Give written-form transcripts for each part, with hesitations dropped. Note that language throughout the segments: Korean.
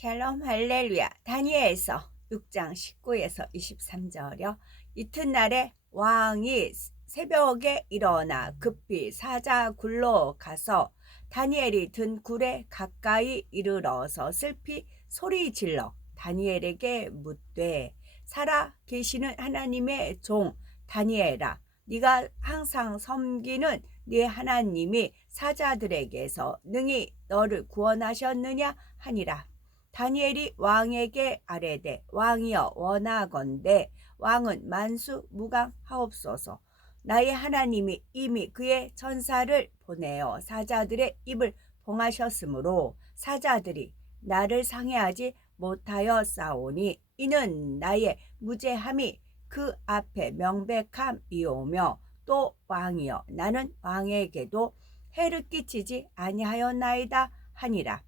샬롬 할렐루야. 다니엘서 6장 19에서 23절이요. 이튿날에 왕이 새벽에 일어나 급히 사자 굴로 가서 다니엘이 든 굴에 가까이 이르러서 슬피 소리 질러 다니엘에게 묻되, 살아 계시는 하나님의 종 다니엘아, 네가 항상 섬기는 네 하나님이 사자들에게서 능히 너를 구원하셨느냐 하니라. 다니엘이 왕에게 아뢰되, 왕이여 원하건대 왕은 만수무강하옵소서. 나의 하나님이 이미 그의 천사를 보내어 사자들의 입을 봉하셨으므로 사자들이 나를 상해하지 못하여 싸우니, 이는 나의 무죄함이 그 앞에 명백함이오며, 또 왕이여 나는 왕에게도 해를 끼치지 아니하였나이다 하니라.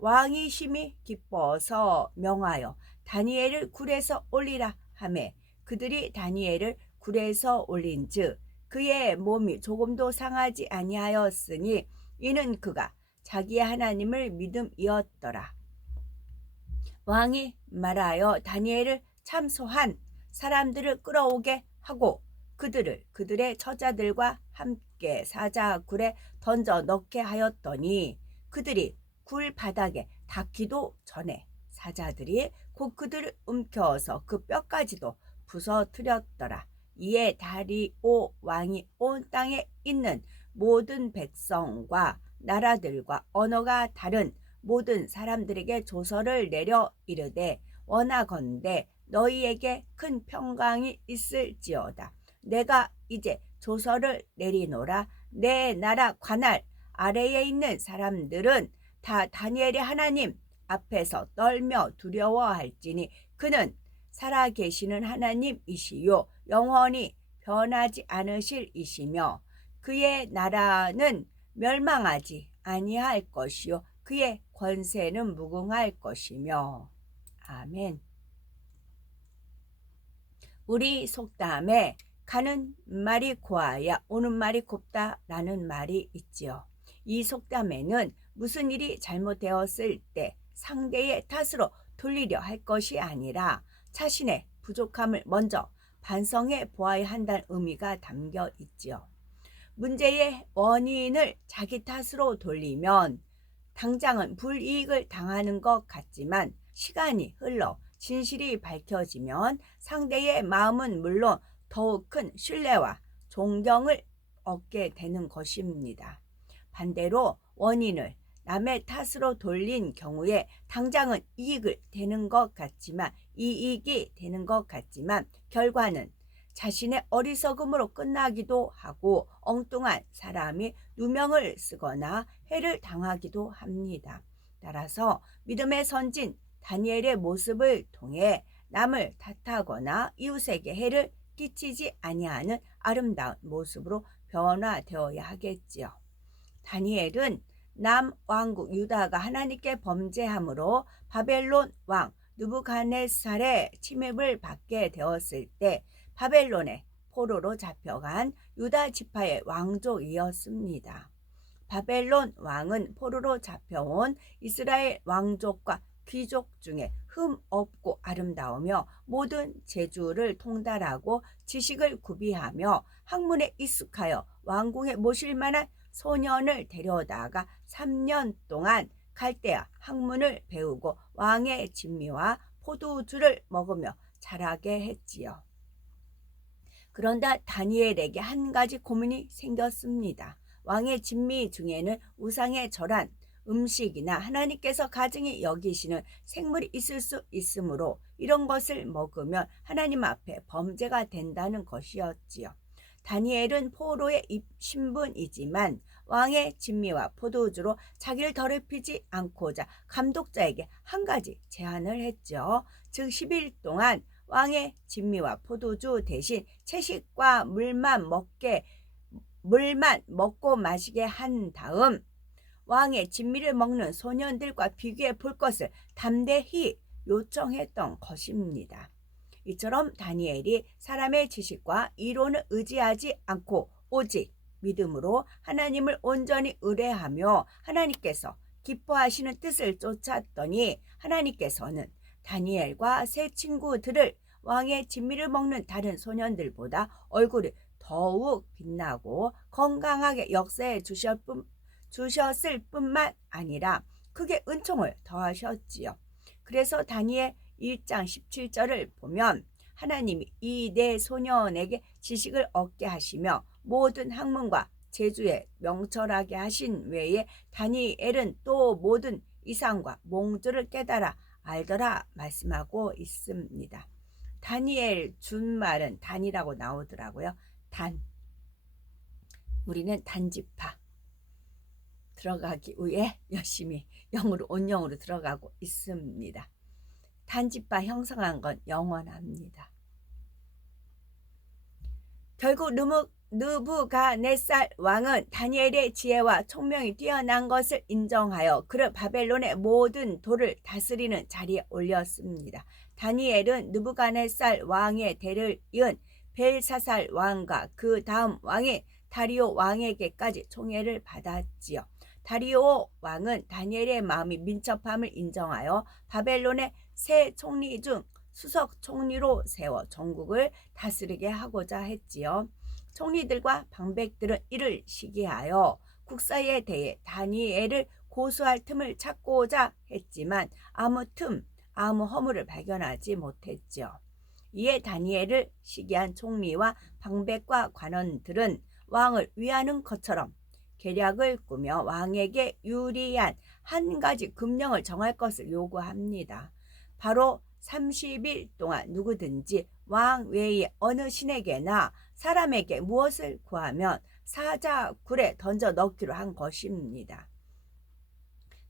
왕이 심히 기뻐서 명하여 다니엘을 굴에서 올리라 하매, 그들이 다니엘을 굴에서 올린즉 그의 몸이 조금도 상하지 아니하였으니, 이는 그가 자기의 하나님을 믿음이었더라. 왕이 말하여 다니엘을 참소한 사람들을 끌어오게 하고 그들을 그들의 처자들과 함께 사자 굴에 던져 넣게 하였더니, 그들이 굴 바닥에 닿기도 전에 사자들이 곧 그들을 움켜서 그 뼈까지도 부서뜨렸더라. 이에 다리오 왕이 온 땅에 있는 모든 백성과 나라들과 언어가 다른 모든 사람들에게 조서를 내려 이르되, 원하건대 너희에게 큰 평강이 있을지어다. 내가 이제 조서를 내리노라. 내 나라 관할 아래에 있는 사람들은 다 다니엘의 하나님 앞에서 떨며 두려워할지니, 그는 살아계시는 하나님이시요 영원히 변하지 않으실 이시며, 그의 나라는 멸망하지 아니할 것이요 그의 권세는 무궁할 것이며. 아멘. 우리 속담에 가는 말이 고와야 오는 말이 곱다라는 말이 있지요. 이 속담에는 무슨 일이 잘못되었을 때 상대의 탓으로 돌리려 할 것이 아니라 자신의 부족함을 먼저 반성해 보아야 한다는 의미가 담겨 있지요. 문제의 원인을 자기 탓으로 돌리면 당장은 불이익을 당하는 것 같지만, 시간이 흘러 진실이 밝혀지면 상대의 마음은 물론 더욱 큰 신뢰와 존경을 얻게 되는 것입니다. 반대로 원인을 남의 탓으로 돌린 경우에 당장은 이익이 되는 것 같지만 결과는 자신의 어리석음으로 끝나기도 하고 엉뚱한 사람이 누명을 쓰거나 해를 당하기도 합니다. 따라서 믿음의 선진 다니엘의 모습을 통해 남을 탓하거나 이웃에게 해를 끼치지 아니하는 아름다운 모습으로 변화되어야 하겠지요. 다니엘은 남왕국 유다가 하나님께 범죄함으로 바벨론 왕 느부갓네살의 침입을 받게 되었을 때 바벨론의 포로로 잡혀간 유다 지파의 왕족이었습니다. 바벨론 왕은 포로로 잡혀온 이스라엘 왕족과 귀족 중에 흠 없고 아름다우며 모든 재주를 통달하고 지식을 구비하며 학문에 익숙하여 왕궁에 모실 만한 소년을 데려다가 3년 동안 갈대아 학문을 배우고 왕의 진미와 포도주를 먹으며 자라게 했지요. 그런데 다니엘에게 한 가지 고민이 생겼습니다. 왕의 진미 중에는 우상에 절한 음식이나 하나님께서 가증히 여기시는 생물이 있을 수 있으므로 이런 것을 먹으면 하나님 앞에 범죄가 된다는 것이었지요. 다니엘은 포로의 신분이지만 왕의 진미와 포도주로 자기를 더럽히지 않고자 감독자에게 한 가지 제안을 했죠. 즉 10일 동안 왕의 진미와 포도주 대신 채식과 물만 먹고 마시게 한 다음 왕의 진미를 먹는 소년들과 비교해 볼 것을 담대히 요청했던 것입니다. 이처럼 다니엘이 사람의 지식과 이론을 의지하지 않고 오직 믿음으로 하나님을 온전히 의뢰하며 하나님께서 기뻐하시는 뜻을 쫓았더니 하나님께서는 다니엘과 세 친구들을 왕의 진미를 먹는 다른 소년들보다 얼굴이 더욱 빛나고 건강하게 역사해 주셨을 뿐만 아니라 크게 은총을 더하셨지요. 그래서 다니엘 1장 17절을 보면 하나님이 이 네 소년에게 지식을 얻게 하시며 모든 학문과 재주에 명철하게 하신 외에 다니엘은 또 모든 이상과 몽조를 깨달아 알더라 말씀하고 있습니다. 다니엘 준말은 단이라고 나오더라고요. 단. 우리는 단지파 들어가기 위해 열심히 영으로 온영으로 들어가고 있습니다. 단지파 형성한 건 영원합니다. 결국 느부갓네살 왕은 다니엘의 지혜와 총명이 뛰어난 것을 인정하여 그를 바벨론의 모든 도를 다스리는 자리에 올렸습니다. 다니엘은 느부갓네살 왕의 대를 이은 벨사살 왕과 그 다음 왕인 다리오 왕에게까지 총애를 받았지요. 다리오 왕은 다니엘의 마음이 민첩함을 인정하여 바벨론의 세 총리 중 수석 총리로 세워 전국을 다스리게 하고자 했지요. 총리들과 방백들은 이를 시기하여 국사에 대해 다니엘을 고소할 틈을 찾고자 했지만 아무 허물을 발견하지 못했죠. 이에 다니엘을 시기한 총리와 방백과 관원들은 왕을 위하는 것처럼 계략을 꾸며 왕에게 유리한 한 가지 금령을 정할 것을 요구합니다. 바로 30일 동안 누구든지 왕 외의 어느 신에게나 사람에게 무엇을 구하면 사자굴에 던져 넣기로 한 것입니다.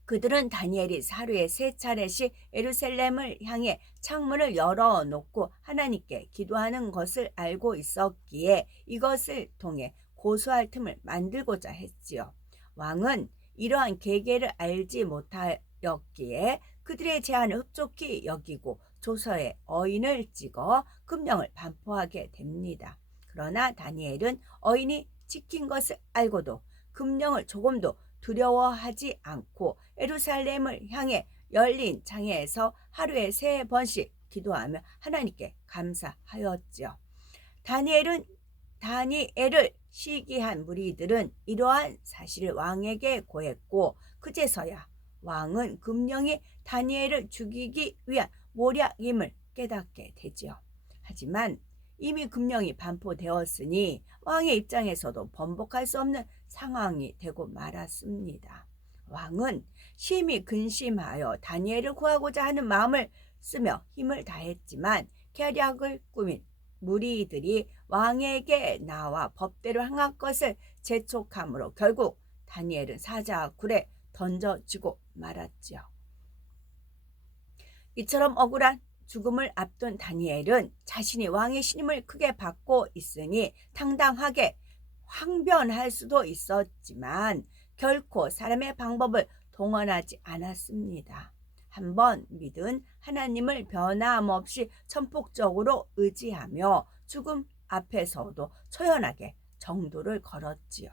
그들은 다니엘이 하루에 3차례씩 예루살렘을 향해 창문을 열어놓고 하나님께 기도하는 것을 알고 있었기에 이것을 통해 고소할 틈을 만들고자 했지요. 왕은 이러한 계계를 알지 못하였기에 그들의 제안을 흡족히 여기고 조서에 어인을 찍어 금령을 반포하게 됩니다. 그러나 다니엘은 어인이 찍힌 것을 알고도 금령을 조금도 두려워하지 않고 예루살렘을 향해 열린 창에서 하루에 3번씩 기도하며 하나님께 감사하였죠. 다니엘을 시기한 무리들은 이러한 사실을 왕에게 고했고 그제서야 왕은 금령이 다니엘을 죽이기 위한 모략임을 깨닫게 되죠. 하지만 이미 금령이 반포되었으니 왕의 입장에서도 번복할 수 없는 상황이 되고 말았습니다. 왕은 심히 근심하여 다니엘을 구하고자 하는 마음을 쓰며 힘을 다했지만 계략을 꾸민 무리들이 왕에게 나와 법대로 행할 것을 재촉함으로 결국 다니엘은 사자굴에 던져지고 말았죠. 이처럼 억울한 죽음을 앞둔 다니엘은 자신이 왕의 신임을 크게 받고 있으니 당당하게 항변할 수도 있었지만 결코 사람의 방법을 동원하지 않았습니다. 한번 믿은 하나님을 변함없이 천폭적으로 의지하며 죽음 앞에서도 초연하게 정도를 걸었지요.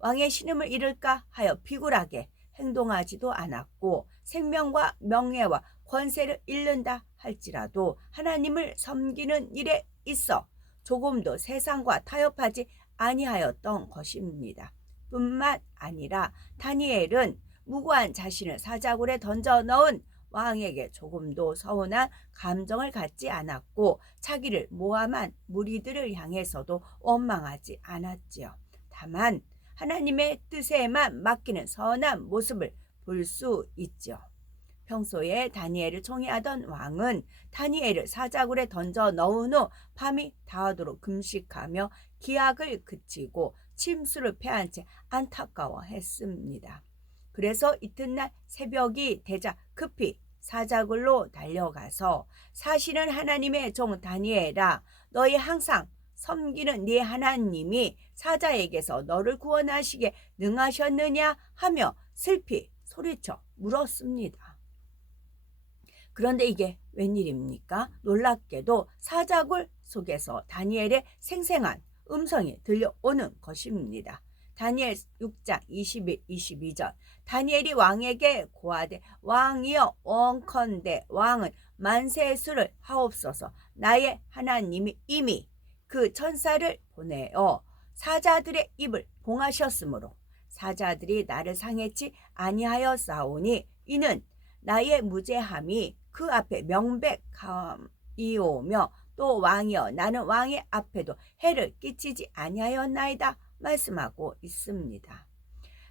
왕의 신임을 잃을까 하여 비굴하게 행동하지도 않았고 생명과 명예와 권세를 잃는다 할지라도 하나님을 섬기는 일에 있어 조금도 세상과 타협하지 아니하였던 것입니다. 뿐만 아니라 다니엘은 무고한 자신을 사자굴에 던져 넣은 왕에게 조금도 서운한 감정을 갖지 않았고 자기를 모함한 무리들을 향해서도 원망하지 않았지요. 다만 하나님의 뜻에만 맡기는 선한 모습을 볼 수 있죠. 평소에 다니엘을 총애하던 왕은 다니엘을 사자굴에 던져 넣은 후 밤이 다하도록 금식하며 기약을 그치고 침수를 패한 채 안타까워했습니다. 그래서 이튿날 새벽이 되자 급히 사자굴로 달려가서 사실은 하나님의 종 다니엘아, 너희 항상 섬기는 네 하나님이 사자에게서 너를 구원하시게 능하셨느냐 하며 슬피 소리쳐 물었습니다. 그런데 이게 웬일입니까? 놀랍게도 사자굴 속에서 다니엘의 생생한 음성이 들려오는 것입니다. 다니엘 6장 21, 22절. 다니엘이 왕에게 고하되 왕이여 원컨대 왕은 만세의 수를 하옵소서. 나의 하나님이 이미 그 천사를 보내어 사자들의 입을 봉하셨으므로 사자들이 나를 상해치 아니하였사오니 이는 나의 무죄함이 그 앞에 명백함이오며 또 왕이여 나는 왕의 앞에도 해를 끼치지 아니하였나이다 말씀하고 있습니다.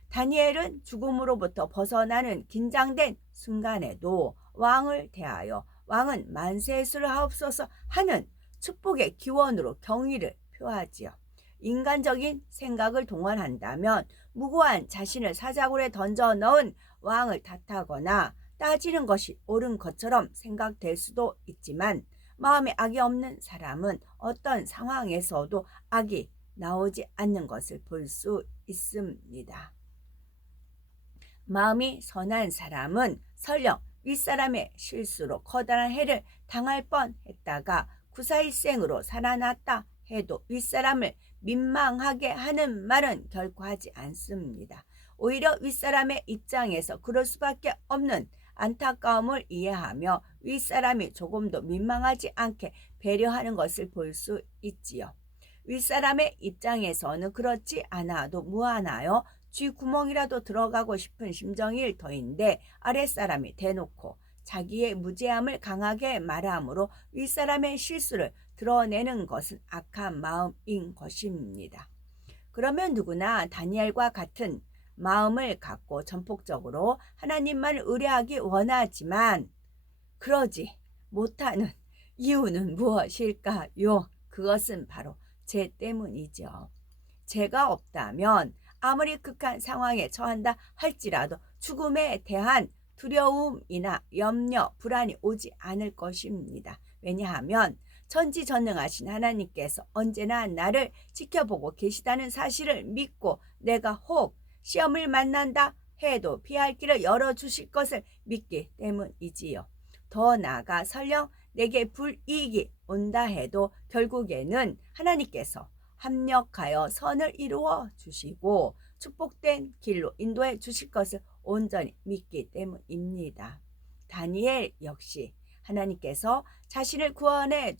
다니엘은 죽음으로부터 벗어나는 긴장된 순간에도 왕을 대하여 왕은 만세의 수를 하옵소서 하는 축복의 기원으로 경의를 표하지요. 인간적인 생각을 동원한다면 무고한 자신을 사자굴에 던져 넣은 왕을 탓하거나 따지는 것이 옳은 것처럼 생각될 수도 있지만 마음에 악이 없는 사람은 어떤 상황에서도 악이 나오지 않는 것을 볼 수 있습니다. 마음이 선한 사람은 설령 윗사람의 실수로 커다란 해를 당할 뻔했다가 구사일생으로 살아났다 해도 윗사람을 민망하게 하는 말은 결코 하지 않습니다. 오히려 윗사람의 입장에서 그럴 수밖에 없는 안타까움을 이해하며 윗사람이 조금도 민망하지 않게 배려하는 것을 볼 수 있지요. 윗사람의 입장에서는 그렇지 않아도 무한하여 쥐구멍이라도 들어가고 싶은 심정일 터인데 아랫사람이 대놓고 자기의 무죄함을 강하게 말함으로 윗사람의 실수를 드러내는 것은 악한 마음인 것입니다. 그러면 누구나 다니엘과 같은 마음을 갖고 전폭적으로 하나님만을 의뢰하기 원하지만 그러지 못하는 이유는 무엇일까요? 그것은 바로 죄 때문이죠. 죄가 없다면 아무리 극한 상황에 처한다 할지라도 죽음에 대한 두려움이나 염려, 불안이 오지 않을 것입니다. 왜냐하면 전지전능하신 하나님께서 언제나 나를 지켜보고 계시다는 사실을 믿고 내가 혹 시험을 만난다 해도 피할 길을 열어주실 것을 믿기 때문이지요. 더 나아가 설령 내게 불이익이 온다 해도 결국에는 하나님께서 합력하여 선을 이루어 주시고 축복된 길로 인도해 주실 것을 온전히 믿기 때문입니다. 다니엘 역시 하나님께서 자신을 구원해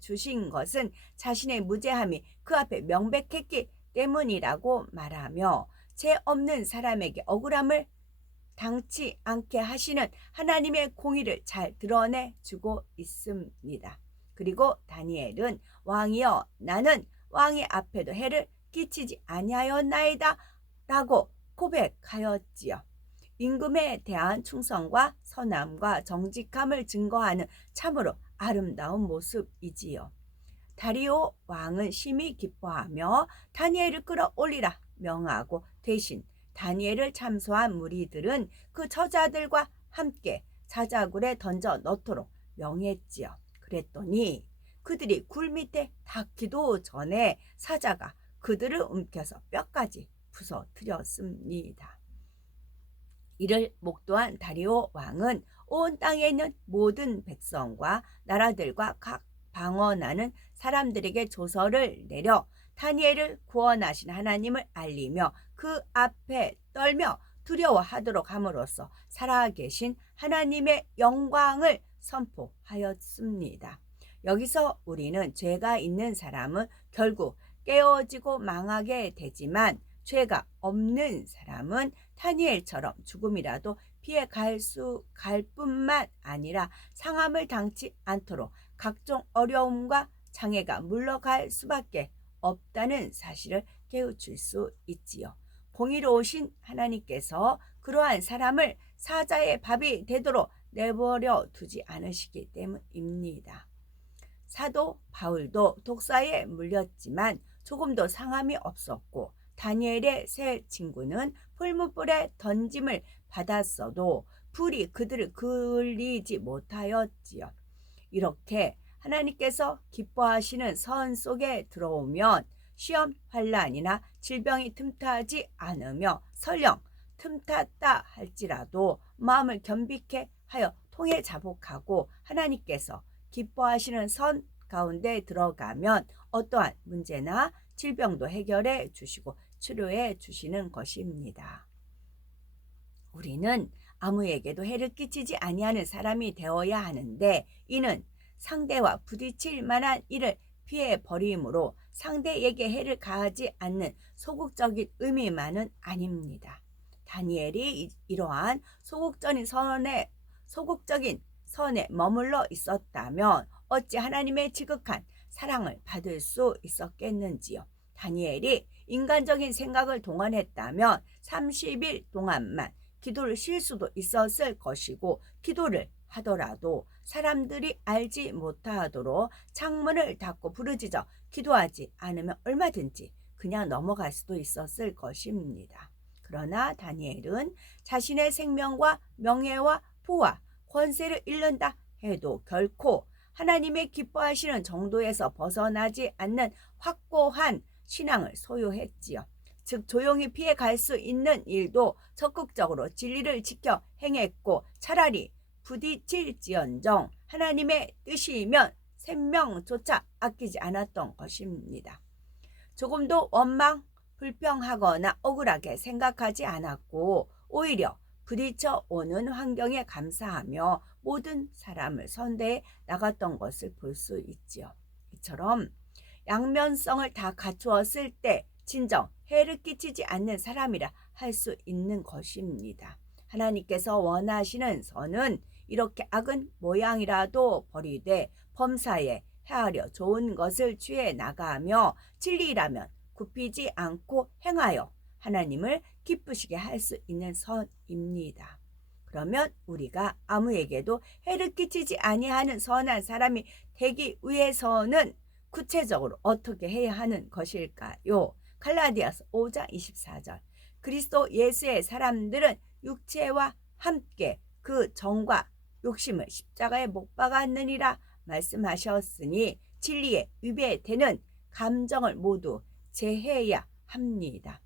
주신 것은 자신의 무죄함이 그 앞에 명백했기 때문이라고 말하며 죄 없는 사람에게 억울함을 당치 않게 하시는 하나님의 공의를 잘 드러내주고 있습니다. 그리고 다니엘은 왕이여 나는 왕의 앞에도 해를 끼치지 아니하였나이다 라고 고백하였지요. 임금에 대한 충성과 선함과 정직함을 증거하는 참으로 아름다운 모습이지요. 다리오 왕은 심히 기뻐하며 다니엘을 끌어올리라 명하고 대신 다니엘을 참소한 무리들은 그 처자들과 함께 사자굴에 던져 넣도록 명했지요. 그랬더니 그들이 굴 밑에 닿기도 전에 사자가 그들을 움켜서 뼈까지 부서뜨렸습니다. 이를 목도한 다리오 왕은 온 땅에 있는 모든 백성과 나라들과 각 방언하는 사람들에게 조서를 내려 다니엘을 구원하신 하나님을 알리며 그 앞에 떨며 두려워하도록 함으로써 살아계신 하나님의 영광을 선포하였습니다. 여기서 우리는 죄가 있는 사람은 결국 깨어지고 망하게 되지만 죄가 없는 사람은 다니엘처럼 죽음이라도 피해 갈 뿐만 아니라 상함을 당치 않도록 각종 어려움과 장애가 물러갈 수밖에 없다는 사실을 깨우칠 수 있지요. 공의로우신 하나님께서 그러한 사람을 사자의 밥이 되도록 내버려 두지 않으시기 때문입니다. 사도 바울도 독사에 물렸지만 조금도 상함이 없었고 다니엘의 세 친구는 풀무불에 던짐을 받았어도 불이 그들을 그리지 못하였지요. 이렇게 하나님께서 기뻐하시는 선 속에 들어오면 시험, 환난이나 질병이 틈타지 않으며 설령 틈탔다 할지라도 마음을 겸비케 하여 통해 자복하고 하나님께서 기뻐하시는 선 가운데 들어가면 어떠한 문제나 질병도 해결해 주시고 치료해 주시는 것입니다. 우리는 아무에게도 해를 끼치지 아니하는 사람이 되어야 하는데 이는 상대와 부딪힐 만한 일을 피해 버림으로 상대에게 해를 가하지 않는 소극적인 의미만은 아닙니다. 다니엘이 이러한 소극적인 선에 머물러 있었다면 어찌 하나님의 지극한 사랑을 받을 수 있었겠는지요. 다니엘이 인간적인 생각을 동원했다면 30일 동안만 기도를 쉴 수도 있었을 것이고 기도를 하더라도 사람들이 알지 못하도록 창문을 닫고 부르짖어 기도하지 않으면 얼마든지 그냥 넘어갈 수도 있었을 것입니다. 그러나 다니엘은 자신의 생명과 명예와 부와 권세를 잃는다 해도 결코 하나님의 기뻐하시는 정도에서 벗어나지 않는 확고한 신앙을 소유했지요. 즉 조용히 피해갈 수 있는 일도 적극적으로 진리를 지켜 행했고 차라리 부딪힐지언정 하나님의 뜻이면 생명조차 아끼지 않았던 것입니다. 조금도 원망, 불평하거나 억울하게 생각하지 않았고 오히려 부딪혀 오는 환경에 감사하며 모든 사람을 선대해 나갔던 것을 볼 수 있지요. 이처럼 양면성을 다 갖추었을 때 진정 해를 끼치지 않는 사람이라 할 수 있는 것입니다. 하나님께서 원하시는 선은 이렇게 악은 모양이라도 버리되 범사에 헤아려 좋은 것을 취해 나가며 진리라면 굽히지 않고 행하여 하나님을 기쁘시게 할 수 있는 선입니다. 그러면 우리가 아무에게도 해를 끼치지 아니하는 선한 사람이 되기 위해서는 구체적으로 어떻게 해야 하는 것일까요? 갈라디아서 5장 24절 그리스도 예수의 사람들은 육체와 함께 그 정과 욕심을 십자가에 못 박았느니라 말씀하셨으니 진리에 위배되는 감정을 모두 제해야 합니다.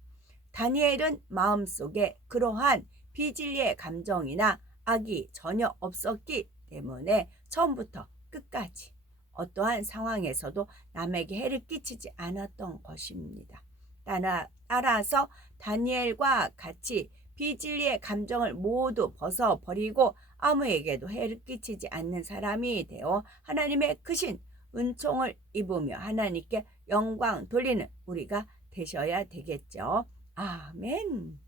다니엘은 마음속에 그러한 비진리의 감정이나 악이 전혀 없었기 때문에 처음부터 끝까지 어떠한 상황에서도 남에게 해를 끼치지 않았던 것입니다. 따라서 다니엘과 같이 비진리의 감정을 모두 벗어버리고 아무에게도 해를 끼치지 않는 사람이 되어 하나님의 크신 은총을 입으며 하나님께 영광 돌리는 우리가 되셔야 되겠죠. 아멘.